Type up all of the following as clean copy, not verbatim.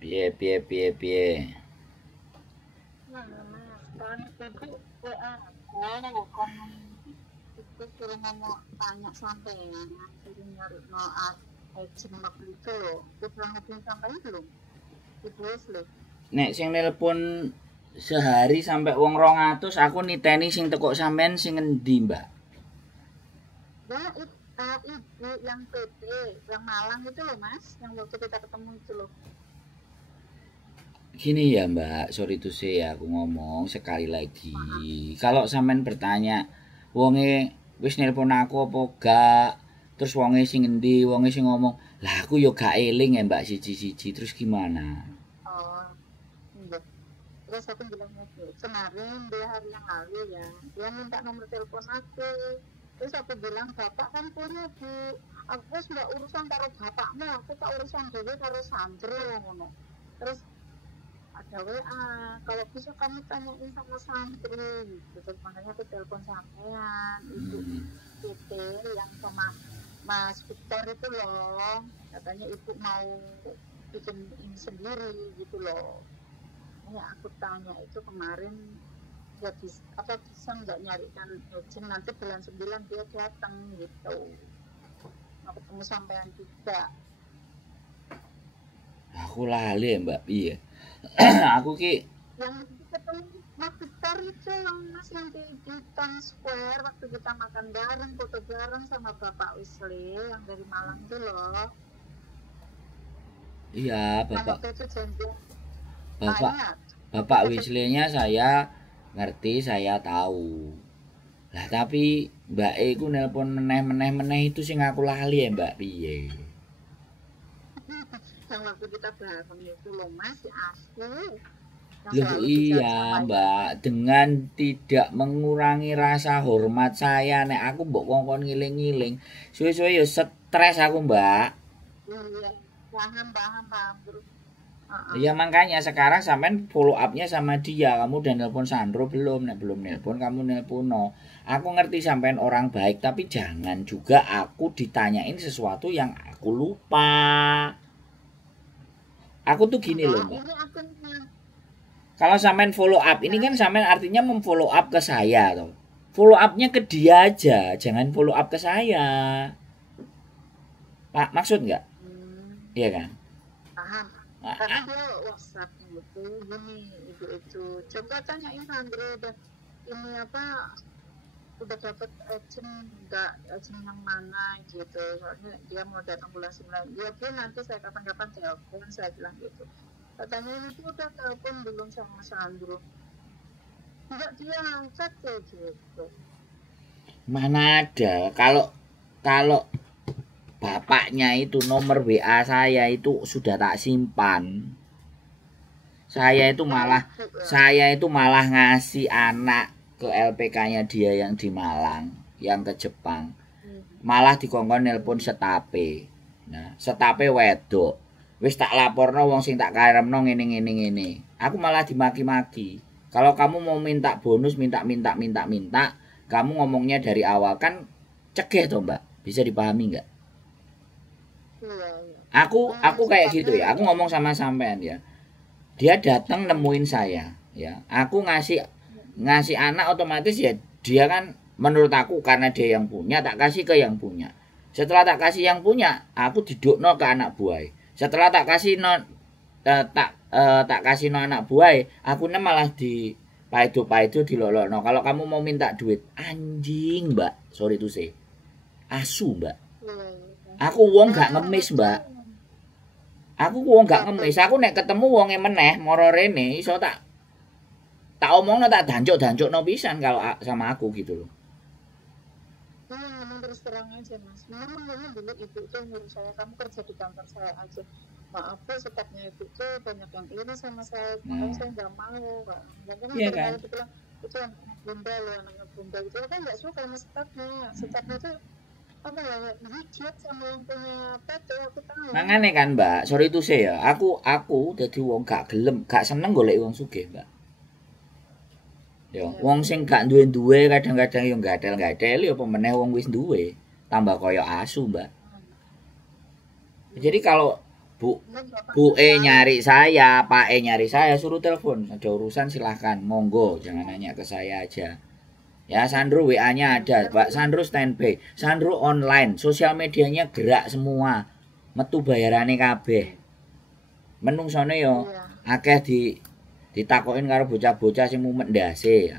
Piye. Nah, kan ibu WA aku kan itu suruh ngomong tanya sampean, suruh nyari no agent waktu itu loh. Udah ngomong sampai belum? Ibu Wesley. Nek sing nelpon sehari sampai wong 200 aku niteni sing teko sampean sing endi, Mbak? Ya, ibu yang PT, yang Malang itu loh Mas, yang waktu kita ketemu itu loh. Gini ya Mbak, sorry to say aku ngomong sekali lagi. Kalau sampean bertanya, wonge wis nelpon aku apa gak? Terus wonge sing endi, wonge sing ngomong, lah aku yo gak eling ya Mbak siji-siji. Terus gimana? Oh, enggak. Terus aku bilang gitu, kemarin dia hari yang lalu ya, dia minta nomor telepon aku. Terus aku bilang, bapak kan punya Bu, aku sudah urusan karo bapakmu, aku tak urusan dulu karo Sandro ngono. Terus ada WA, kalau bisa kamu tanyain sama Sandri gitu. Terus makanya aku telepon sampean, ibu PT yang sama Mas Victor itu loh, katanya ibu mau bikin ini sendiri gitu loh. Ya aku tanya itu kemarin ya bisa nggak nyarikan agent nanti bulan 9 dia datang gitu, mau ketemu sampean juga. Aku lali ya Mbak, iya. Aku ki Yang ketemu Mas Victor itu yang Mas yang di Times Square waktu kita makan bareng, foto bareng sama Bapak Wesley yang dari Malang itu loh. iya Yang waktu itu janji Bapak Wesley-nya saya ngerti, saya tahu. Lah tapi Mbak E ku nelpon meneh itu sing aku lali ya Mbak, piye? yang waktu kita bareng itu loh Mas, aku Loh iya Mbak, dengan tidak mengurangi rasa hormat saya nek aku mbok kongkon ngiling-ngiling, suwe-suwe ya stres aku Mbak. Iya, paham terus. Ya makanya sekarang sampean follow up-nya sama dia. Kamu udah nelpon Sandro belum? Nek belum nelpon kamu nelpon no. Aku ngerti sampean orang baik, tapi jangan juga aku ditanyain sesuatu yang aku lupa. Aku tuh gini loh Mbak. Kalau sampean follow up, ini kan sampean artinya memfollow up ke saya toh. Follow up-nya ke dia aja, jangan follow up ke saya. Pak, maksud nggak? Iya kan? Paham. Karena dia WhatsApp gitu, gini ibu itu. Coba tanyain Sandro dan ini apa udah dapat agent enggak, agent yang mana gitu. Soalnya dia mau datang bulan 9. Dia pun nanti saya kapan-kapan telepon, saya bilang gitu. Katanya ini tuh udah telepon belum sama Sandro. Enggak dia angkat kayak gitu. Mana ada kalau bapaknya itu nomor WA saya itu sudah tak simpan. Saya itu malah ngasih anak ke LPK-nya dia yang di Malang, yang ke Jepang. Malah dikongkon nelpon setape. Nah, setape wedok. Wis tak laporno wong sing tak karemno ngene. Aku malah dimaki-maki. Kalau kamu mau minta bonus, minta, kamu ngomongnya dari awal kan cegah toh, Mbak. Bisa dipahami enggak? Aku kayak gitu ya. Aku ngomong sama sampean ya. Dia datang nemuin saya, ya. Aku ngasih anak otomatis ya dia kan menurut aku karena dia yang punya tak kasih ke yang punya. Setelah tak kasih yang punya, aku didukno ke anak buah. Setelah tak kasih tak kasih anak buah, aku malah di paido dilolokno. Kalau kamu mau minta duit, anjing, Mbak. Sorry to say. Asu, Mbak. Aku wong gak ngemis, Mbak. Aku nek ketemu wonge meneh moro rene iso tak omongno tak dancuk-dancukno pisan kalau sama aku gitu loh. Ngomong terus terang aja Mas. Memang dulu ibu tuh nyuruh saya kamu kerja di kantor saya aja. Maaf ya stafnya ibu tuh banyak yang iri sama saya. Makanya saya nggak mau. Iya kan? Itu anak bunda loh, anaknya bunda gitu. Kan nggak suka sama stafnya. Stafnya tuh apa ya, hijab sama yang punya PT aku tahu. Mangane kan Mbak, sorry itu saya. Aku dadi wong gak seneng golek wong sugih, Mbak. Yo, wong sing gak duwe kadang-kadang yo gatel-gatel yo pemeneh wong wis duwe, tambah koyo asu, Mbak. Jadi kalau Bu nyari saya, Pak nyari saya, suruh telepon. Ada urusan silahkan, monggo, jangan nanya ke saya aja. Ya, Sandro WA-nya ada, Pak Sandro standby, Sandro online, sosial medianya gerak semua, metu bayarane kabeh. Menungsone yo akeh ditakokin karo bocah-bocah sing mumet ndase.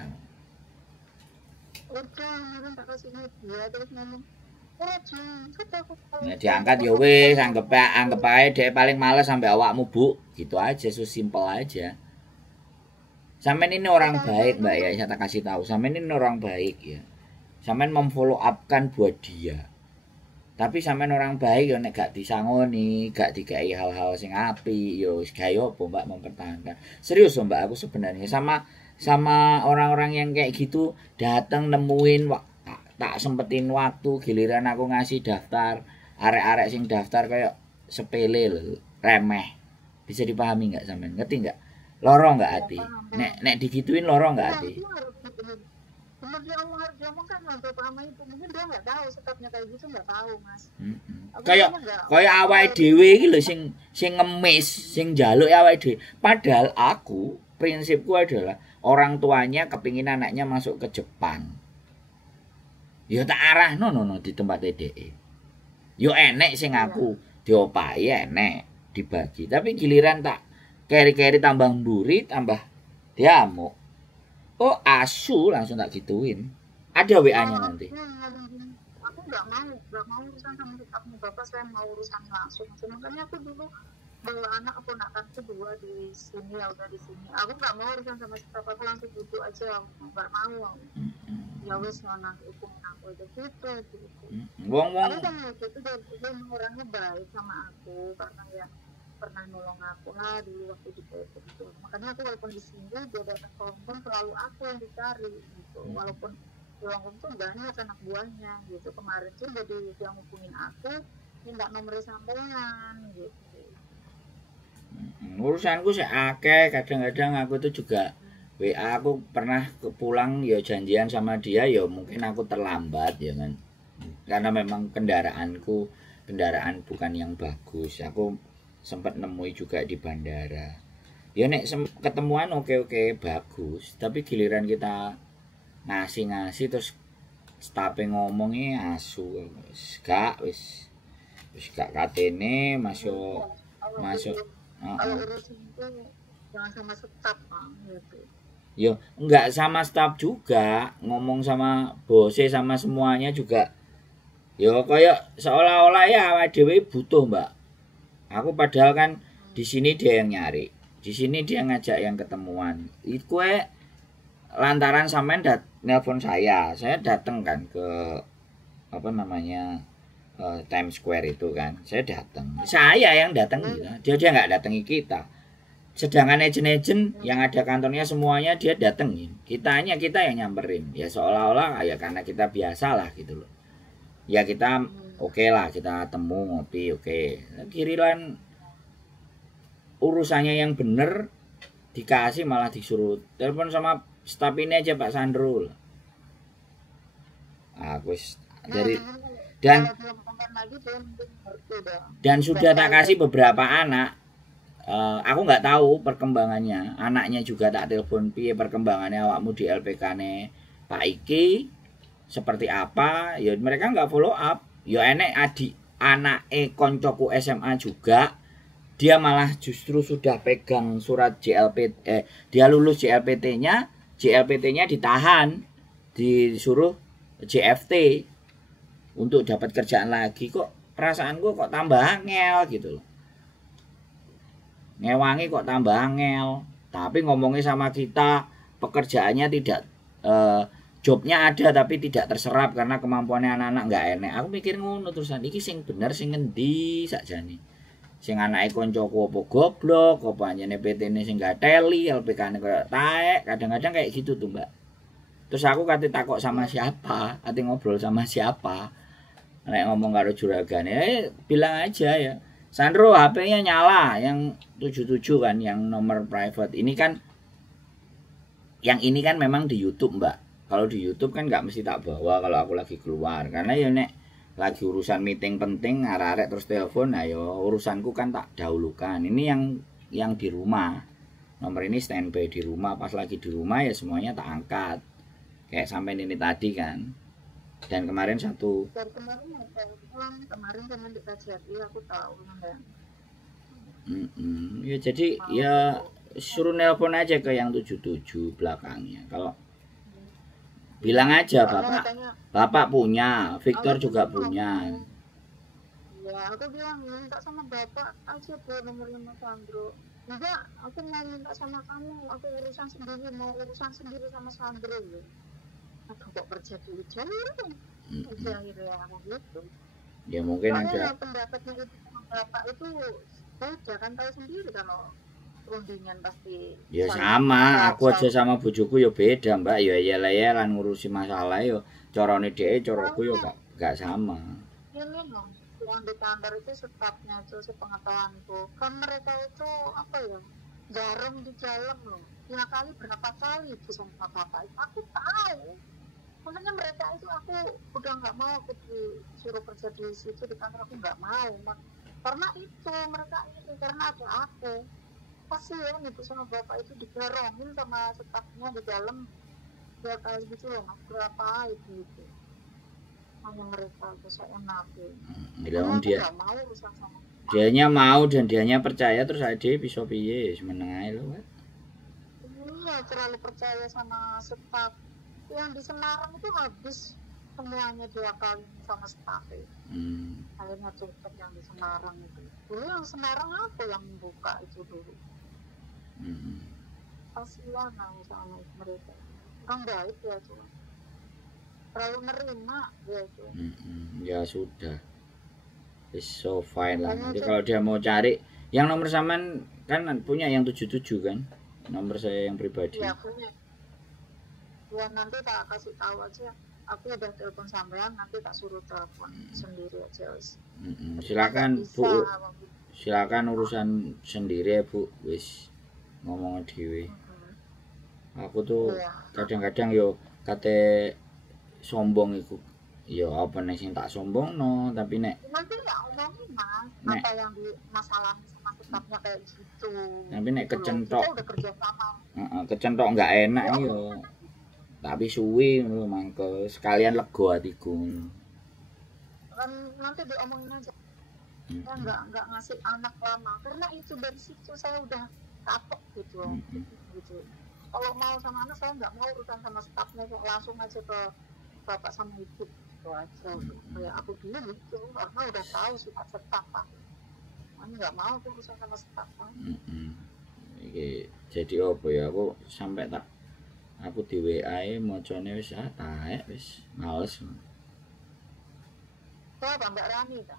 Udah, kemarin tak kasih dia terus ngomong, nah, diangkat ya wis, anggap ae dhek paling males sampai awakmu, Bu. Gitu aja, so simple aja. Sampean ini orang baik, Mbak ya, saya tak kasih tahu. Sampean ini orang baik ya. Sampean memfollow upkan buat dia. Tapi sampean orang baik ya nek gak disangoni, gak dikai hal-hal sing apik, yo wis gawe apa Mbak mempertahankan. Serius loh Mbak, aku sebenarnya sama orang-orang yang kayak gitu datang nemuin tak sempetin waktu, giliran aku ngasih daftar, arek-arek sing daftar kayak sepele lho, remeh. Bisa dipahami nggak sampean? Ngerti nggak? Loro nggak hati? Nek digituin loro nggak hati? Bener dia Allah harus ngomong kan pertama itu mungkin dia nggak tahu setapnya kayak gitu, nggak tahu Mas. Kayak awake dhewe iki lho sing ngemis, sing njaluk awake dhewe. Padahal aku prinsipku adalah orang tuanya kepingin anaknya masuk ke Jepang. Ya tak arahno no di tempat dhek. Yo enek sing aku diopahi enek dibagi, tapi giliran tak keri-keri tambah mburi, tambah diamuk. Oh, asu langsung tak gituin. Ada WA-nya nanti. Aku nggak mau urusan sama sikapmu Bapak, saya mau urusan langsung. Makanya aku dulu bawa anak keponakanku 2 di sini, ya udah di sini. Aku nggak mau urusan sama sikap, aku langsung duduk aja, nggak mau. Ya wes nona hukumin aku aja gitu. Wong. Aku sama itu dia orangnya baik sama aku karena ya pernah nolong aku lah dulu waktu di PT gitu. Makanya aku walaupun di sini dia datang ke Hongkong selalu aku yang dicari gitu. Walaupun di Hongkong tuh banyak anak buahnya gitu. Kemarin tuh jadi yang hubungin aku minta nomor sampean gitu. Urusanku sih akeh, kadang-kadang aku tuh juga WA aku pernah pulang ya janjian sama dia ya mungkin aku terlambat ya kan. Karena memang kendaraan bukan yang bagus. Aku sempat nemui juga di bandara. Ya nek ketemuan oke bagus, tapi giliran kita ngasih terus stape ngomongnya asu wis gak katene masuk. Kalau urusan itu jangan sama staf gitu. Yo enggak sama staf juga, ngomong sama bose sama semuanya juga. Yo kayak seolah-olah ya awake dhewe butuh, Mbak. Aku padahal kan di sini dia yang nyari. Di sini dia ngajak yang ketemuan. Itu lantaran sampean nelpon saya datang kan ke Times Square itu kan. Saya datang. Saya yang datang gitu. Dia nggak datangi kita. Sedangkan agent yang ada kantornya semuanya dia datengin. Kita yang nyamperin. Ya seolah-olah ya karena kita biasa lah gitu loh. Ya kita oke lah kita temu ngopi oke. Giliran urusannya yang bener dikasih malah disuruh telepon sama staf ini aja Pak Sandro. Aku dari dan sudah tak kasih beberapa anak. Aku nggak tahu perkembangannya. Anaknya juga tak telepon piye perkembangannya awakmu di LPK-ne Pak Iki seperti apa. Ya mereka nggak follow up. Ya enek anak koncoku SMA juga. Dia malah justru sudah pegang surat dia lulus JLPT-nya ditahan, disuruh JFT untuk dapat kerjaan lagi. Kok perasaanku kok tambah angel gitu loh. Ngewangi kok tambah angel, tapi ngomongnya sama kita pekerjaannya tidak jobnya ada tapi tidak terserap karena kemampuannya anak-anak nggak enak. Aku mikir ngono terusan iki sing bener sing ngendi sakjane. Sing anake koncoku apa goblok, apa anjene PT-ne sing gak teli, LPK-ne koyo taek, kadang-kadang kayak gitu tuh, Mbak. Terus aku kate takok sama siapa, kate ngobrol sama siapa. Nek ngomong karo juragane, bilang aja ya. Sandro HP-nya nyala yang 77 kan, yang nomor private. Ini kan memang di YouTube, Mbak. Kalau di YouTube kan nggak mesti tak bawa kalau aku lagi keluar karena ya nek lagi urusan meeting penting arek-arek terus telepon, ayo urusanku kan tak dahulukan. Ini yang di rumah. Nomor ini standby di rumah, pas lagi di rumah ya semuanya tak angkat. Kayak sampai ini tadi kan. Dan kemarin satu. Dari kemarin kan di KJRI aku tahu ya. Ya jadi ya suruh nelpon aja ke yang 77 belakangnya. Kalau bilang aja bapak punya, Victor juga punya. Ya aku bilang minta sama bapak aja bu nomornya Mas Sandro. Enggak, aku mau minta sama kamu, aku urusan sendiri, mau urusan sendiri sama Sandro ya. Aku kok kerja dulu jalur akhirnya aku gitu. Ya mungkin soalnya ada pendapatnya itu sama bapak itu beda kan, tahu sendiri kalau rundingan pasti ya sama, aku aja sama bojoku ya beda mbak, ya iyalah ngurusi masalah yo corone dhek coroku yo gak sama. Ini loh yang di kantor itu stafnya itu sepengetahuanku kan mereka itu apa ya garong di jalan loh ya kali berapa kali itu sama bapak itu aku tahu, makanya mereka itu aku udah nggak mau aku disuruh kerja di situ di kantor, aku nggak mau karena itu mereka itu karena ada aku kasihan itu sama bapak itu digarongin sama stafnya di dalam ya kayak gitu loh mas, berapa itu hanya mereka itu saya enak mau dianya mau dan dianya percaya terus dia bisa piye semenengai loh kan. Iya terlalu percaya sama staf yang di Semarang itu habis semuanya diakalin sama staf akhirnya cukup yang di Semarang itu dulu yang Semarang aku yang buka itu dulu kasihan sama mereka orang baik ya cuma terlalu nerima dia itu ya sudah it's so fine lah. Nanti kalau dia mau cari yang nomor saman kan punya yang 77 kan nomor saya yang pribadi ya punya ya nanti tak kasih tahu aja aku udah telepon sampean nanti tak suruh telepon sendiri aja silakan bu silakan urusan sendiri ya bu wis ngomong dhewe aku tuh kadang-kadang yo kate sombong iku ya apa nek sing tak sombong no tapi nek nanti ya omongin mas apa yang di masalah sama stafnya kayak gitu tapi nek kecentok udah kerja sama kecentok nggak enak yo tapi suwi lho mangkel sekalian lega hatiku kan nanti diomongin aja saya nggak ngasih anak lama karena itu dari situ saya udah kapok gitu gitu kalau mau sama anak saya nggak mau urusan sama stafnya langsung aja ke bapak sama ibu itu aja kayak aku dulu gitu karena udah tahu sifat staf pak nggak mau urusan sama staf jadi apa ya aku sampai tak aku di WA mocone wis taek wis males apa Mbak Rani ta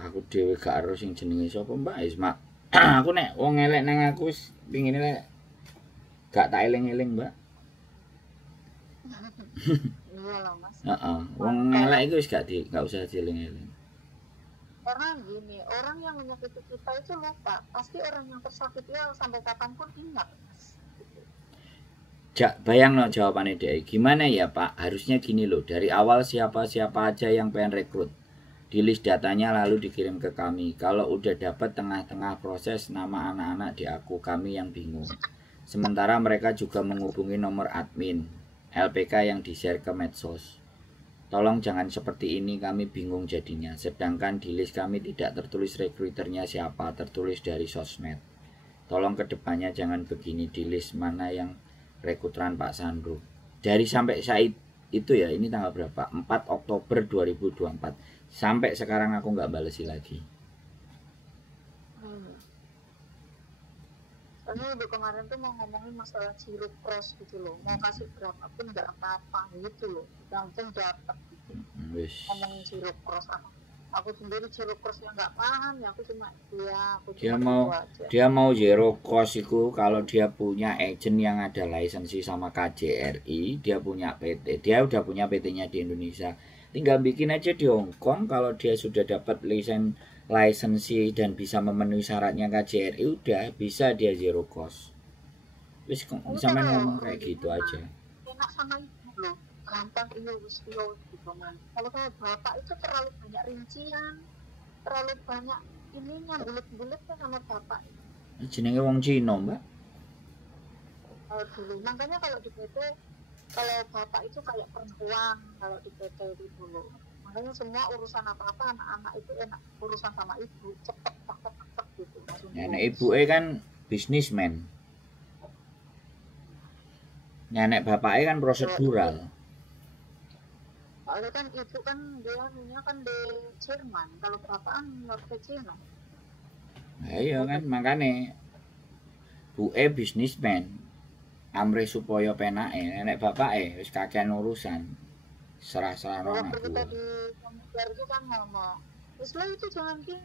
aku dhewe gak ero sing jenenge sapa Mbak Isma aku nek wong elek nang aku wis pingine lek gak tak eling-eling Mbak. Iya lah Mas. Wong elek iku wis gak usah dieling-eling. Karena gini, orang yang menyakiti kita itu lupa, pasti orang yang tersakiti sampai kapanpun ingat. Bayang no jawabannya deh. Gimana ya Pak? Harusnya gini loh. Dari awal siapa-siapa aja yang pengen rekrut. Di list datanya lalu dikirim ke kami. Kalau udah dapat tengah-tengah proses nama anak-anak di aku, kami yang bingung. Sementara mereka juga menghubungi nomor admin LPK yang di-share ke medsos. Tolong jangan seperti ini, kami bingung jadinya. Sedangkan di list kami tidak tertulis rekruternya siapa, tertulis dari sosmed. Tolong kedepannya jangan begini, di list mana yang rekrutran Pak Sandro. Dari sampai saat itu ya, ini tanggal berapa? 4 Oktober 2024. Sampai sekarang aku nggak balesi lagi. Soalnya ibu kemarin tuh mau ngomongin masalah sirup cross gitu loh. Mau kasih berapapun nggak apa-apa gitu loh. Yang penting dapat gitu. Ngomongin sirup cross aku sendiri zero cost yang nggak paham ya, aku cuma dia mau zero cost itu kalau dia punya agent yang ada lisensi sama KJRI, dia punya PT, dia udah punya PT-nya di Indonesia, tinggal bikin aja di Hong Kong. Kalau dia sudah dapat lisensi dan bisa memenuhi syaratnya KJRI, udah bisa dia zero cost. Wis sampean ngomong kayak gitu aja. Enak sama itu loh, gampang iya wis gitu man. Kalau bapak itu terlalu banyak rincian, terlalu banyak ininya bulet-buletnya sama bapak. Jenenge wong Cina, Mbak. Kalau dulu makanya kalau di PT, kalau bapak itu kayak perempuan kalau di PT itu dulu. Makanya semua urusan apa-apa anak-anak itu enak urusan sama ibu, cepet gitu. Nenek ibuke kan bisnismen. Nenek bapaknya kan prosedural. Soalnya kan ibu kan dia kan di Jerman, kalau bapak kan ke Cina. Nah, iya kan makane buke bisnismen. Amre supaya penake nenek bapake wis kakean urusan. Serah-serah Waktu anak kita buah. di komentar itu kan ngomong, terus lo itu jangan gini